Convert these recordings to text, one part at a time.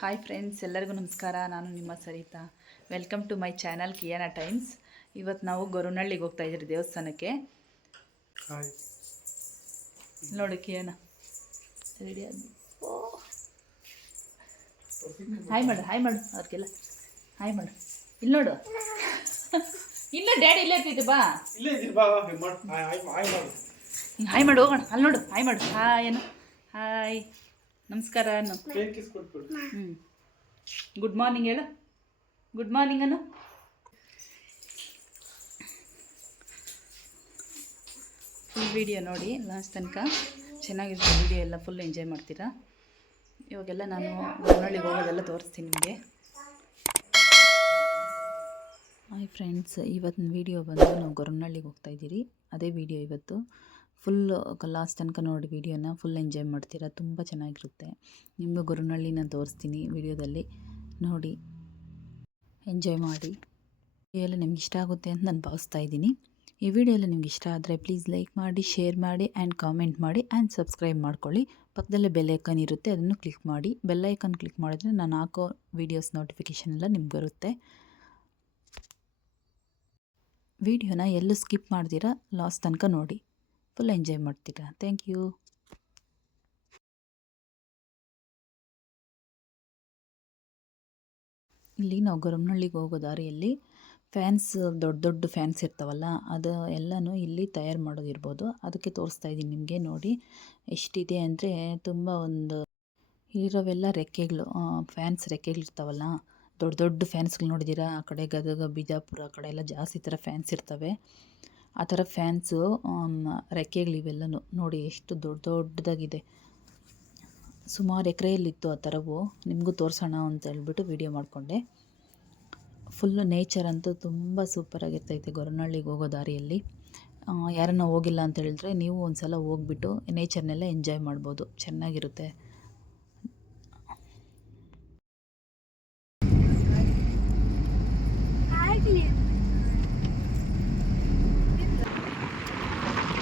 Hi friends ಎಲ್ಲರಿಗೂ ನಮಸ್ಕಾರ. ನಾನು ನಿಮ್ಮ Sarita. Welcome to my channel Kiyana Times ಇವತ್ತು ನಾವು ಗೊರುನಳ್ಳಿಗೆ ಹೋಗ್ತಾ ಇದ್ದೀರಿ ದೇವಸ್ಥಾನಕ್ಕೆ. ನೋಡಿ ಕಿಯಾನ ರೆಡಿ ಆಗಿ ಹಾಯ್ ಮಾಡು ಹಾಯ್ ಮಾಡು ಅವ್ರಿಗೆಲ್ಲ. ಹಾಯ್ ಮಾಡು. ಇಲ್ಲಿ ನೋಡು. ಇಲ್ಲ ಡ್ಯಾಡಿ ಇಲ್ಲೇ ಇರ್ತಿದ್ದೆ ಬಾ. ಹಾಯ್ ಮಾಡು. ಹೋಗೋಣ. ಅಲ್ಲಿ ನೋಡು ಹಾಯ್ ಮಾಡು. ಹಾಯ್ ಏನು ಹಾಯ್ ನಮಸ್ಕಾರ ಅನ್ನು. ಹ್ಞೂ ಗುಡ್ ಮಾರ್ನಿಂಗ್ ಹೇಳು. ಗುಡ್ ಮಾರ್ನಿಂಗ್ ಅನ್ನು. ಫುಲ್ ವಿಡಿಯೋ ನೋಡಿ ಲಾಸ್ಟ್ ತನಕ. ಚೆನ್ನಾಗಿರುತ್ತೆ ವಿಡಿಯೋ ಎಲ್ಲ ಫುಲ್ ಎಂಜಾಯ್ ಮಾಡ್ತೀರಾ? ಇವಾಗೆಲ್ಲ ನಾನು ಮನಳ್ಳಿಗೆ ಹೋಗೋದೆಲ್ಲ ತೋರಿಸ್ತೀನಿ ನಿಮಗೆ. ಹಾಯ್ ಫ್ರೆಂಡ್ಸ್ ಇವತ್ತಿನ ವಿಡಿಯೋ ಬಂದು ನಾವು ಗೊರವನಹಳ್ಳಿಗೆ ಹೋಗ್ತಾ ಇದ್ದೀರಿ. ಅದೇ ವಿಡಿಯೋ ಇವತ್ತು. ಫುಲ್ ಲಾಸ್ಟ್ ತನಕ ನೋಡಿ ವೀಡಿಯೋನ ಫುಲ್ ಎಂಜಾಯ್ ಮಾಡ್ತೀರಾ? ತುಂಬ ಚೆನ್ನಾಗಿರುತ್ತೆ. ನಿಮಗೂ ನಾನು ತೋರಿಸ್ತೀನಿ ವಿಡಿಯೋದಲ್ಲಿ ನೋಡಿ. ಎಂಜಾಯ್ ಮಾಡಿ. ಎಲ್ಲ ನಿಮ್ಗೆ ಇಷ್ಟ ಆಗುತ್ತೆ ಅಂತ ನಾನು ಭಾವಿಸ್ತಾ ಇದ್ದೀನಿ. ಈ ವಿಡಿಯೋ ಎಲ್ಲ ನಿಮ್ಗೆ ಇಷ್ಟ ಆದರೆ ಪ್ಲೀಸ್ ಲೈಕ್ ಮಾಡಿ ಶೇರ್ ಮಾಡಿ ಆ್ಯಂಡ್ ಕಾಮೆಂಟ್ ಮಾಡಿ ಆ್ಯಂಡ್ ಸಬ್ಸ್ಕ್ರೈಬ್ ಮಾಡ್ಕೊಳ್ಳಿ. ಪಕ್ಕದಲ್ಲೇ ಬೆಲ್ ಐಕನ್ ಇರುತ್ತೆ, ಅದನ್ನು ಕ್ಲಿಕ್ ಮಾಡಿ. ಬೆಲ್ ಐಕನ್ ಕ್ಲಿಕ್ ಮಾಡಿದ್ರೆ ನಾನು ಹಾಕೋ ವೀಡಿಯೋಸ್ ನೋಟಿಫಿಕೇಷನ್ ಎಲ್ಲ ನಿಮ್ಗೆ ಬರುತ್ತೆ. ವಿಡಿಯೋನ ಎಲ್ಲೂ ಸ್ಕಿಪ್ ಮಾಡ್ತೀರಾ? ಲಾಸ್ಟ್ ತನಕ ನೋಡಿ. ಫುಲ್ ಎಂಜಾಯ್ ಮಾಡ್ತೀರಾ? ಥ್ಯಾಂಕ್ ಯು ಇಲ್ಲಿ ನಾವು ಗೊರವನಹಳ್ಳಿಗೆ ಹೋಗೋ ದಾರಿಯಲ್ಲಿ ಫ್ಯಾನ್ಸ್ ದೊಡ್ಡ ದೊಡ್ಡ ಫ್ಯಾನ್ಸ್ ಇರ್ತಾವಲ್ಲ, ಅದು ಎಲ್ಲನೂ ಇಲ್ಲಿ ತಯಾರು ಮಾಡೋದಿರ್ಬೋದು. ಅದಕ್ಕೆ ತೋರಿಸ್ತಾ ಇದ್ದೀನಿ ನಿಮಗೆ ನೋಡಿ, ಎಷ್ಟಿದೆ ಅಂದರೆ ತುಂಬ ಒಂದು ಇರೋವೆಲ್ಲ ರೆಕ್ಕೆಗಳು ಫ್ಯಾನ್ಸ್ ರೆಕ್ಕೆಗಳಿರ್ತಾವಲ್ಲ ದೊಡ್ಡ ದೊಡ್ಡ ಫ್ಯಾನ್ಸ್ಗಳು ನೋಡಿದ್ದೀರಾ ಆ ಕಡೆ ಗದಗ, ಬಿಜಾಪುರ ಆ ಕಡೆ ಎಲ್ಲ ಜಾಸ್ತಿ ಥರ ಫ್ಯಾನ್ಸ್ ಇರ್ತವೆ. ಆ ಥರ ಫ್ಯಾನ್ಸು ರೆಕ್ಕೆಗಳಿವೆಲ್ಲನೂ ನೋಡಿ ಎಷ್ಟು ದೊಡ್ಡ ದೊಡ್ಡದಾಗಿದೆ. ಸುಮಾರು ಎಕರೆಯಲ್ಲಿತ್ತು ಆ ಥರವು. ನಿಮಗೂ ತೋರಿಸೋಣ ಅಂತ ಹೇಳ್ಬಿಟ್ಟು ವಿಡಿಯೋ ಮಾಡಿಕೊಂಡೆ. ಫುಲ್ಲು ನೇಚರ್ ಅಂತೂ ತುಂಬ ಸೂಪರಾಗಿರ್ತೈತೆ ಗೊರನಹಳ್ಳಿಗೆ ಹೋಗೋ ದಾರಿಯಲ್ಲಿ. ಯಾರನ್ನ ಹೋಗಿಲ್ಲ ಅಂತ ಹೇಳಿದ್ರೆ ನೀವು ಒಂದು ಸಲ ಹೋಗ್ಬಿಟ್ಟು ನೇಚರ್ನೆಲ್ಲ ಎಂಜಾಯ್ ಮಾಡ್ಬೋದು. ಚೆನ್ನಾಗಿರುತ್ತೆ.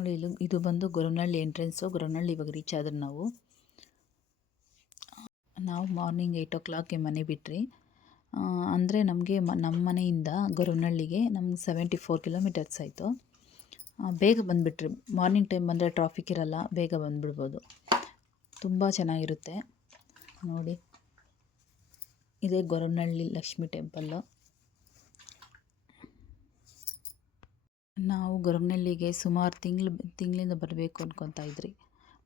ನೋಡಿ ಇಲ್ಲಿ ಇದು ಬಂದು ಗೊರವನಹಳ್ಳಿ ಎಂಟ್ರೆನ್ಸು. ಗೊರವನಹಳ್ಳಿ ಇವಾಗ ರೀಚ್ ಆದ್ರೆ ನಾವು. ನಾವು ಮಾರ್ನಿಂಗ್ ಏಯ್ಟ್ ಓ ಕ್ಲಾಕ್ಗೆ ಮನೆ ಬಿಟ್ರಿ. ಅಂದರೆ ನಮಗೆ ಮ ನಮ್ಮ ಮನೆಯಿಂದ ಗೊರವನಹಳ್ಳಿಗೆ ನಮ್ಗೆ ಸೆವೆಂಟಿ ಫೋರ್ ಕಿಲೋಮೀಟರ್ಸ್ ಆಯಿತು ಬೇಗ ಬಂದುಬಿಟ್ರಿ. ಮಾರ್ನಿಂಗ್ ಟೈಮ್ ಬಂದರೆ ಟ್ರಾಫಿಕ್ ಇರಲ್ಲ, ಬೇಗ ಬಂದುಬಿಡ್ಬೋದು. ತುಂಬ ಚೆನ್ನಾಗಿರುತ್ತೆ. ನೋಡಿ. ಇದೇ ಗೊರವನಹಳ್ಳಿ ಲಕ್ಷ್ಮೀ ಟೆಂಪಲ್ಲು ನಾವು ಗೊರವನಹಳ್ಳಿಗೆ ಸುಮಾರು ತಿಂಗಳು, ತಿಂಗಳಿಂದ ಬರಬೇಕು ಅನ್ಕೊತಾ ಇದ್ರಿ.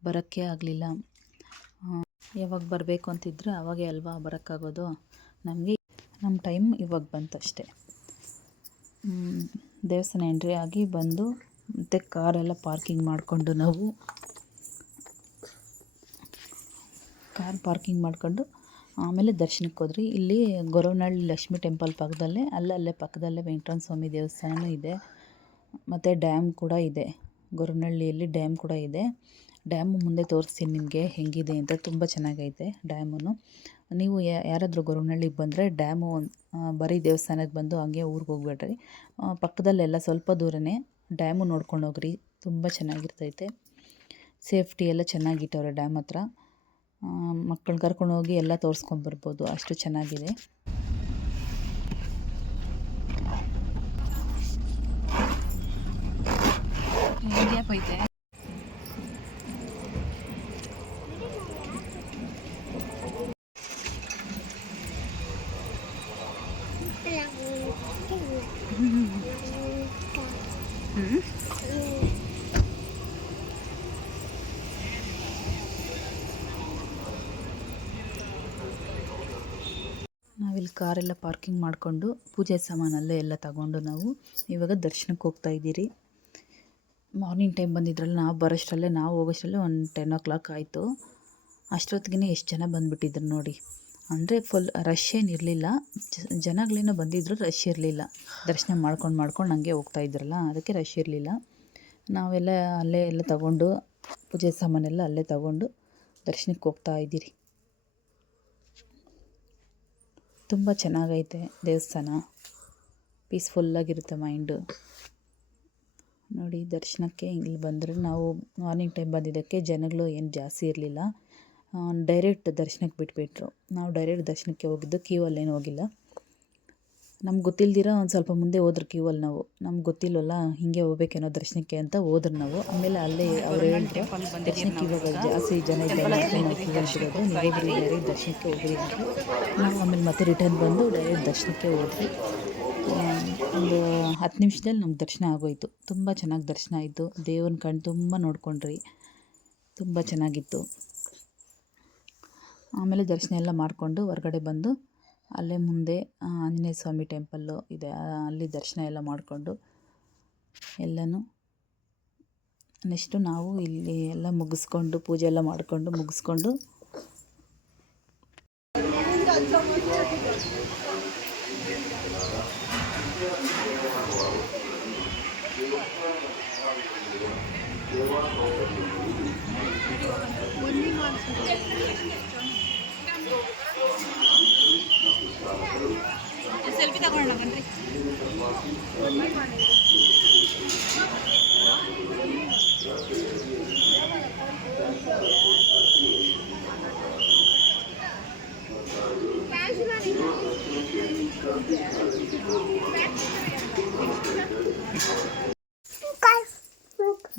ಬರೋಕ್ಕೆ ಆಗಲಿಲ್ಲ. ಯಾವಾಗ ಬರಬೇಕು ಅಂತಿದ್ರೆ ಅವಾಗೇ ಅಲ್ವಾ ಬರೋಕ್ಕಾಗೋದು. ನಮಗೆ ನಮ್ಮ ಟೈಮ್ ಇವಾಗ ಬಂತಷ್ಟೇ. ದೇವಸ್ಥಾನ ಎಂಟ್ರಿ ಆಗಿ ಬಂದು ಮತ್ತು ಕಾರೆಲ್ಲ ಪಾರ್ಕಿಂಗ್ ಮಾಡಿಕೊಂಡು ನಾವು ಕಾರ್ ಪಾರ್ಕಿಂಗ್ ಮಾಡಿಕೊಂಡು ಆಮೇಲೆ ದರ್ಶನಕ್ಕೆ ಹೋದ್ರಿ. ಇಲ್ಲಿ ಗೊರವನಹಳ್ಳಿ ಲಕ್ಷ್ಮೀ ಟೆಂಪಲ್ ಪಕ್ಕದಲ್ಲೇ, ಅಲ್ಲಲ್ಲೇ ಪಕ್ಕದಲ್ಲೇ ವೆಂಕಟರಮಣ ಸ್ವಾಮಿ ದೇವಸ್ಥಾನವೂ ಇದೆ. ಮತ್ತು ಡ್ಯಾಮ್ ಕೂಡ ಇದೆ. ಗೊರವನಹಳ್ಳಿಯಲ್ಲಿ ಡ್ಯಾಮ್ ಕೂಡ ಇದೆ. ಡ್ಯಾಮು ಮುಂದೆ ತೋರಿಸ್ತೀನಿ ನಿಮಗೆ ಹೆಂಗಿದೆ ಅಂತ. ತುಂಬ ಚೆನ್ನಾಗೈತೆ ಡ್ಯಾಮನ್ನು. ನೀವು ಯಾರಾದರೂ ಗೊರವನಹಳ್ಳಿಗೆ ಬಂದರೆ ಡ್ಯಾಮು ಬರೀ ದೇವಸ್ಥಾನಕ್ಕೆ ಬಂದು ಹಂಗೆ ಊರಿಗೆ ಹೋಗ್ಬೇಡ್ರಿ. ಪಕ್ಕದಲ್ಲೆಲ್ಲ ಸ್ವಲ್ಪ ದೂರನೇ ಡ್ಯಾಮು ನೋಡ್ಕೊಂಡು ಹೋಗ್ರಿ. ತುಂಬ ಚೆನ್ನಾಗಿರ್ತೈತೆ. ಸೇಫ್ಟಿ ಎಲ್ಲ ಚೆನ್ನಾಗಿಟ್ಟವ್ರೆ ಡ್ಯಾಮ್ ಹತ್ರ. ಮಕ್ಕಳನ್ನ ಕರ್ಕೊಂಡು ಹೋಗಿ ಎಲ್ಲ ತೋರಿಸ್ಕೊಂಬರ್ಬೋದು ಅಷ್ಟು ಚೆನ್ನಾಗಿದೆ. ಐತೆ ನಾವಿಲ್ಲಿ ಕಾರೆಲ್ಲ ಪಾರ್ಕಿಂಗ್ ಮಾಡಿಕೊಂಡು ಪೂಜೆ ಸಾಮಾನಲ್ಲೇ ಎಲ್ಲ ತಗೊಂಡು ನಾವು ಇವಾಗ ದರ್ಶನಕ್ಕೆ ಹೋಗ್ತಾ ಇದ್ದೀರಿ. ಮಾರ್ನಿಂಗ್ ಟೈಮ್ ಬಂದಿದ್ರಲ್ಲ ನಾವು ಬರೋಷ್ಟರಲ್ಲೇ, ನಾವು ಹೋಗೋಷ್ಟರಲ್ಲೇ ಒಂದು ಟೆನ್ ಓ ಕ್ಲಾಕ್ ಆಯಿತು. ಅಷ್ಟೊತ್ತಿಗೆ ಎಷ್ಟು ಜನ ಬಂದುಬಿಟ್ಟಿದ್ರು ನೋಡಿ. ಅಂದರೆ ಫುಲ್ ರಶ್ ಏನಿರಲಿಲ್ಲ ಜನಗಳೇನೋ ಬಂದಿದ್ರು ರಶ್ ಇರಲಿಲ್ಲ. ದರ್ಶನ ಮಾಡ್ಕೊಂಡು ಮಾಡ್ಕೊಂಡು ಹಂಗೆ ಹೋಗ್ತಾ ಇದ್ರಲ್ಲ, ಅದಕ್ಕೆ ರಶ್ ಇರಲಿಲ್ಲ. ನಾವೆಲ್ಲ ಅಲ್ಲೇ ಎಲ್ಲ ತಗೊಂಡು, ಪೂಜೆ ಸಾಮಾನೆಲ್ಲ ಅಲ್ಲೇ ತಗೊಂಡು ದರ್ಶನಕ್ಕೆ ಹೋಗ್ತಾ ಇದ್ದೀರಿ. ತುಂಬ ಚೆನ್ನಾಗೈತೆ ದೇವಸ್ಥಾನ. ಪೀಸ್ಫುಲ್ಲಾಗಿರುತ್ತೆ ಮೈಂಡು ನೋಡಿ, ದರ್ಶನಕ್ಕೆ ಇಲ್ಲಿ ಬಂದರೆ ನಾವು ಮಾರ್ನಿಂಗ್ ಟೈಮ್ ಬಂದಿದ್ದಕ್ಕೆ ಜನಗಳು ಏನು ಜಾಸ್ತಿ ಇರಲಿಲ್ಲ. ಡೈರೆಕ್ಟ್ ದರ್ಶನಕ್ಕೆ ಬಿಟ್ಬಿಟ್ರು. ನಾವು ಡೈರೆಕ್ಟ್ ದರ್ಶನಕ್ಕೆ ಹೋಗಿದ್ದು ಕ್ಯೂ ಅಲ್ಲೇನು ಹೋಗಿಲ್ಲ. ನಮ್ಗೆ ಗೊತ್ತಿಲ್ದಿರ ಒಂದು ಸ್ವಲ್ಪ ಮುಂದೆ ಹೋದ್ರು ಕ್ಯೂ ಅಲ್ಲಿ ನಾವು. ನಮ್ಗೆ ಗೊತ್ತಿಲ್ವಲ್ಲ ಹಿಂಗೆ ಹೋಗ್ಬೇಕೇನೋ ದರ್ಶನಕ್ಕೆ ಅಂತ ಹೋದ್ರು ನಾವು. ಆಮೇಲೆ ಅಲ್ಲೇ ಅವ್ರು ಹೇಳಿದ್ರು, ದರ್ಶನಕ್ಕೆ ಇವಾಗ ಜಾಸ್ತಿ ಜನ ಇದ್ದಾರೆ ನಾವು ದರ್ಶನಕ್ಕೆ ಹೋಗ್ರಿ ನಾವು ಆಮೇಲೆ ಮತ್ತೆ ರಿಟರ್ನ್ ಬಂದು ಡೈರೆಕ್ಟ್ ದರ್ಶನಕ್ಕೆ ಹೋದ್ವಿ. ಒಂದು ಹತ್ತು ನಿಮಿಷದಲ್ಲಿ ನಮ್ಗೆ ದರ್ಶನ ಆಗೋಯ್ತು. ತುಂಬ ಚೆನ್ನಾಗಿ ದರ್ಶನ ಆಯಿತು. ದೇವ್ರನ್ನ ಕಣ್ಣು ತುಂಬ ನೋಡ್ಕೊಂಡ್ರಿ. ತುಂಬ ಚೆನ್ನಾಗಿತ್ತು. ಆಮೇಲೆ ದರ್ಶನ ಎಲ್ಲ ಮಾಡಿಕೊಂಡು ಹೊರಗಡೆ ಬಂದು ಅಲ್ಲೇ ಮುಂದೆ ಆಂಜನೇಯ ಸ್ವಾಮಿ ಟೆಂಪಲ್ಲು ಇದೆ. ಅಲ್ಲಿ ದರ್ಶನ ಎಲ್ಲ ಮಾಡಿಕೊಂಡು ಎಲ್ಲನೂ ನೆಕ್ಸ್ಟು ನಾವು ಇಲ್ಲಿ ಎಲ್ಲ ಮುಗಿಸ್ಕೊಂಡು, ಪೂಜೆ ಎಲ್ಲ ಮಾಡಿಕೊಂಡು ಮುಗಿಸ್ಕೊಂಡು When you want to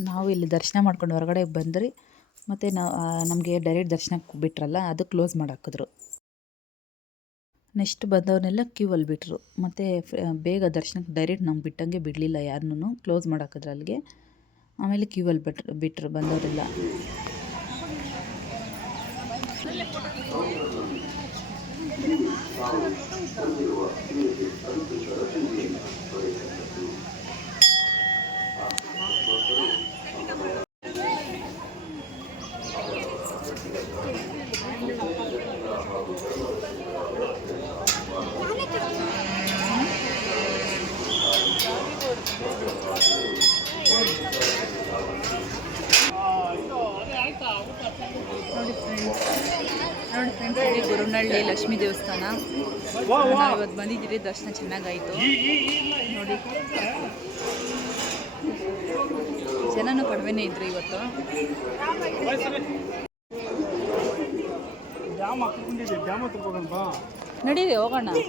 ನಾವು ಇಲ್ಲಿ ದರ್ಶನ ಮಾಡ್ಕೊಂಡು ಹೊರಗಡೆ ಬಂದ್ರಿ. ಮತ್ತು ನಾವು ನಮಗೆ ಡೈರೆಕ್ಟ್ ದರ್ಶನಕ್ಕೆ ಬಿಟ್ರಲ್ಲ, ಅದು ಕ್ಲೋಸ್ ಮಾಡಾಕಿದ್ರು. ನೆಕ್ಸ್ಟ್ ಬಂದವ್ರನ್ನೆಲ್ಲ ಕ್ಯೂ ಅಲ್ಲಿ ಬಿಟ್ಟರು ಮತ್ತು ಬೇಗ ದರ್ಶನಕ್ಕೆ ಡೈರೆಕ್ಟ್ ನಮ್ಗೆ ಬಿಟ್ಟಂಗೆ ಬಿಡಲಿಲ್ಲ ಯಾರನ್ನೂ ಕ್ಲೋಸ್ ಮಾಡಾಕಿದ್ರು ಅಲ್ಲಿಗೆ. ಆಮೇಲೆ ಕ್ಯೂ ಅಲ್ಲಿ ಬಿಟ್ರು ಬಿಟ್ಟರು ಬಂದವರೆಲ್ಲ. ನೋಡಿ ಫ್ರೆಂಡ್ಸ್ ಇಲ್ಲಿ ಗುರುನಳ್ಳಿ ಲಕ್ಷ್ಮೀ ದೇವಸ್ಥಾನ. ನಾವು ಇವತ್ತು ಬಂದಿದ್ದೀರಿ ದರ್ಶನ ಚೆನ್ನಾಗಾಯಿತು. ನೋಡಿ. ಜನನೂ ಕಡಿಮೆನೇ ಇದ್ರು ಇವತ್ತು. ನಡೀರಿ ಹೋಗೋಣ ನೋಡಿ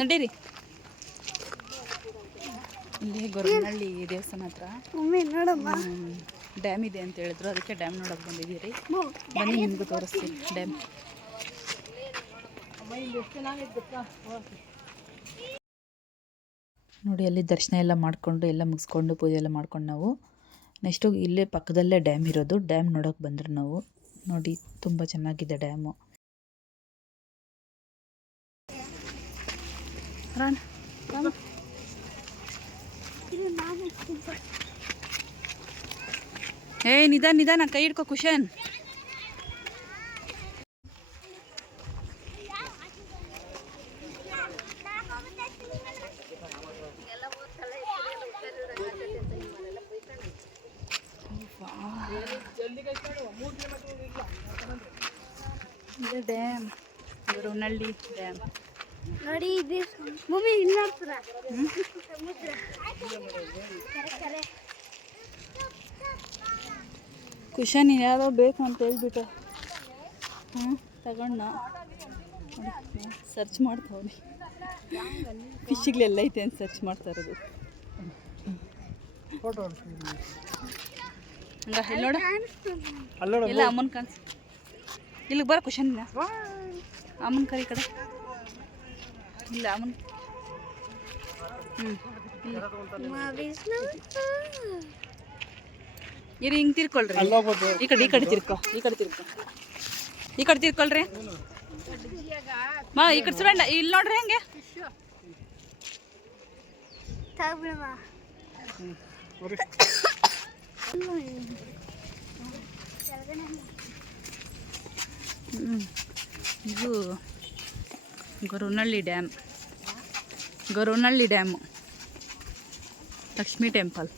ನಡೀರಿ. ಇಲ್ಲಿ ಗೊರವನಹಳ್ಳಿ ದೇವಸ್ಥಾನ ಹತ್ರ. ಡ್ಯಾಮ್ ಇದೆ ಅಂತ ಹೇಳಿದ್ರು. ಅದಕ್ಕೆ ಡ್ಯಾಮ್ ನೋಡೋಕೆ ಬಂದಿದ್ದೀರಿ. ಬನ್ನಿ ನಿಮಗೂ ತೋರಿಸ್ತೀನಿ ಡ್ಯಾಮ್. ನೋಡಿ ಅಲ್ಲಿ ದರ್ಶನ ಎಲ್ಲ ಮಾಡಿಕೊಂಡು ಎಲ್ಲ ಮುಗಿಸ್ಕೊಂಡು ಪೂಜೆ ಎಲ್ಲ ಮಾಡ್ಕೊಂಡು ನಾವು. ನೆಕ್ಸ್ಟು ಇಲ್ಲೇ ಪಕ್ಕದಲ್ಲೇ ಡ್ಯಾಮ್ ಇರೋದು. ಡ್ಯಾಮ್ ನೋಡೋಕೆ ಬಂದರು ನಾವು. ನೋಡಿ ತುಂಬ ಚೆನ್ನಾಗಿದೆ ಡ್ಯಾಮು. ರಾಣ ಏ ನಿಧಾನ ನಿಧಾನ ಕೈ ಹಿಡ್ಕೊ ಕುಶನ್. ಇದು ಡ್ಯಾಮ್ ಡ್ಯಾಮ್ ನೋಡಿ ಇದು ಮಮ್ಮಿ ಇಲ್ಲ ಯಾವುದೋ ಬೇಕು ಅಂತ ಹೇಳ್ಬಿಟ್ಟು. ಹ್ಞೂ ತಗೊಂಡ ಸರ್ಚ್ ಮಾಡ್ತಾವ್ರಿ ಫಿಶ್ಗಳೆಲ್ಲ ಐತೆ ಅಂತ ಸರ್ಚ್ ಮಾಡ್ತಾ ಇರೋದು. ಫೋಟೋ ಹಂಗ ಇಲ್ಲಿ ನೋಡ. ಇಲ್ಲ ಅಮ್ಮನ ಕಾಣಿಸ್ ಇಲ್ಲಿಗೆ ಬರ ಕುಶನ್ ಅಮ್ಮನ ಕರಿ ಕಡೆ. ಇಲ್ಲ ವಿಷ್ಣು ಇರಿ, ಹಿಂಗೆ ತಿರ್ಕೊಳ್ರಿ. ಈ ಕಡೆ ಈ ಕಡೆ ತಿರ್ಕೊ, ಈ ಕಡೆ ತಿರ್ಕೊ. ಈ ಕಡೆ ತಿರ್ಕೊಳ್ರಿ. ಮಾ, ಈ ಕಡೆ ಸುರಂಡ ಇಲ್ಲಿ ನೋಡ್ರಿ ಹೆಂಗೆ. ಇದು Goravanahalli dam Goravanahalli dam Lakshmi temple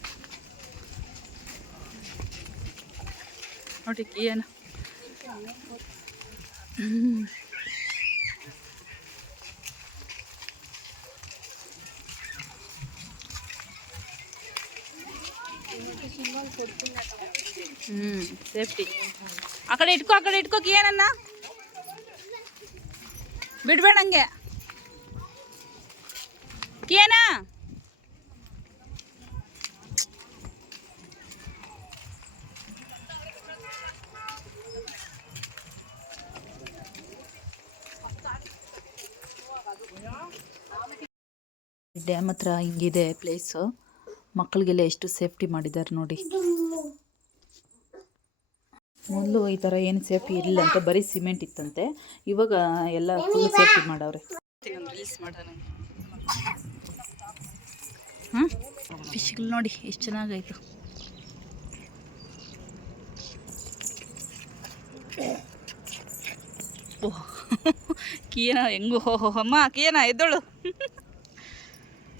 ನೋಡಿ ಏನು ಹ್ಞೂ ಸೇಫ್ಟಿ ಆ ಕಡೆ ಇಟ್ಕೋ ಆ ಕಡೆ ಇಟ್ಕೋಕ್ ಬಿಡ್ಬೇಡ ಹಂಗೆ. ಏನ? ಡ್ಯಾಮ್ ಹತ್ರ ಹಿಂಗಿದೆ ಪ್ಲೇಸು ಮಕ್ಕಳಿಗೆಲ್ಲ ಎಷ್ಟು ಸೇಫ್ಟಿ ಮಾಡಿದ್ದಾರೆ ನೋಡಿ. ಮೊದಲು ಈ ಥರ ಏನು ಸೇಫ್ಟಿ ಇರಲಿಲ್ಲ ಅಂತ, ಬರೀ ಸಿಮೆಂಟ್ ಇತ್ತಂತೆ. ಇವಾಗ ಎಲ್ಲ ಫುಲ್ ಸೇಫ್ಟಿ ಮಾಡವ್ರೆ. ಹಾಂ ಫಿಶ್ಗಳು ನೋಡಿ, ಎಷ್ಟು ಚೆನ್ನಾಗಾಯ್ತು ಓಹ್ ಕಿಯನ ಹೆಂಗು, ಹೋ ಹೋ ಅಮ್ಮ ಕಿಯನ ಎದ್ದೋಳು.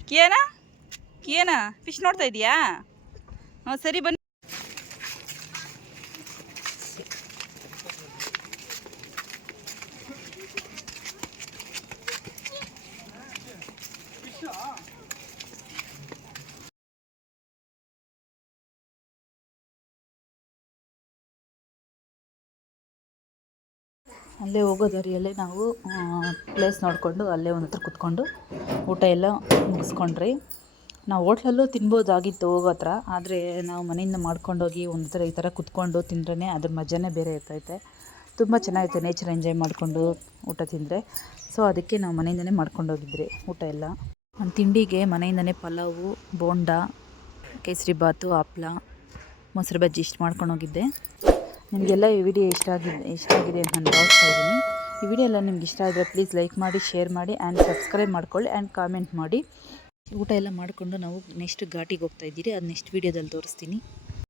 ಕಿಯನ ಕಿಯನ ಫಿಶ್ ನೋಡ್ತಾ ಇದೀಯಾ? ಹಾಂ ಸರಿ ಬನ್ನಿ. ಅಲ್ಲೇ ಹೋಗೋ ದಾರಿಯಲ್ಲೇ ನಾವು ಪ್ಲೇಸ್ ನೋಡಿಕೊಂಡು ಅಲ್ಲೇ ಒಂದು ಹತ್ರ ಕುತ್ಕೊಂಡು ಊಟ ಎಲ್ಲ ಮುಗಿಸ್ಕೊಂಡ್ರಿ. ನಾವು ಹೋಟ್ಲಲ್ಲೂ ತಿನ್ಬೋದಾಗಿತ್ತು ಹೋಗೋ ಹತ್ರ, ಆದರೆ ನಾವು ಮನೆಯಿಂದ ಮಾಡ್ಕೊಂಡೋಗಿ ಒಂದು ಥರ ಈ ಥರ ಕುತ್ಕೊಂಡು ತಿಂದ್ರೇ ಅದ್ರ ಮಜಾನೇ ಬೇರೆ ಇರ್ತೈತೆ. ತುಂಬ ಚೆನ್ನಾಗಿತ್ತು ನೇಚರ್ ಎಂಜಾಯ್ ಮಾಡಿಕೊಂಡು ಊಟ ತಿಂದರೆ. ಸೊ ಅದಕ್ಕೆ ನಾವು ಮನೆಯಿಂದನೇ ಮಾಡ್ಕೊಂಡೋಗಿದ್ರಿ ಊಟ ಎಲ್ಲ. ತಿಂಡಿಗೆ ಮನೆಯಿಂದನೇ ಪಲಾವು, ಬೋಂಡ, ಕೇಸರಿ ಬಾತು, ಹಪ್ಳ, ಮೊಸರು ಬಜ್ಜಿ ಇಷ್ಟು ಮಾಡ್ಕೊಂಡು ಹೋಗಿದ್ದೆ ನಿಮಗೆಲ್ಲ ಈ ವಿಡಿಯೋ ಇಷ್ಟ ಆಗಿದೆ ಇಷ್ಟ ಆಗಿದೆ ಅಂತ ನಾನು ಭಾವಿಸ್ತಾ ಇದ್ದೀನಿ. ಈ ವಿಡಿಯೋ ಎಲ್ಲ ನಿಮ್ಗೆ ಇಷ್ಟ ಆದರೆ ಪ್ಲೀಸ್ ಲೈಕ್ ಮಾಡಿ ಶೇರ್ ಮಾಡಿ ಆ್ಯಂಡ್ ಸಬ್ಸ್ಕ್ರೈಬ್ ಮಾಡ್ಕೊಳ್ಳಿ ಆ್ಯಂಡ್ ಕಾಮೆಂಟ್ ಮಾಡಿ. ಊಟ ಎಲ್ಲ ಮಾಡಿಕೊಂಡು ನಾವು ನೆಕ್ಸ್ಟ್ ಘಾಟಿಗೆ ಹೋಗ್ತಾ ಇದ್ದೀರಿ. ಅದು ನೆಕ್ಸ್ಟ್ ವೀಡಿಯೋದಲ್ಲಿ ತೋರಿಸ್ತೀನಿ.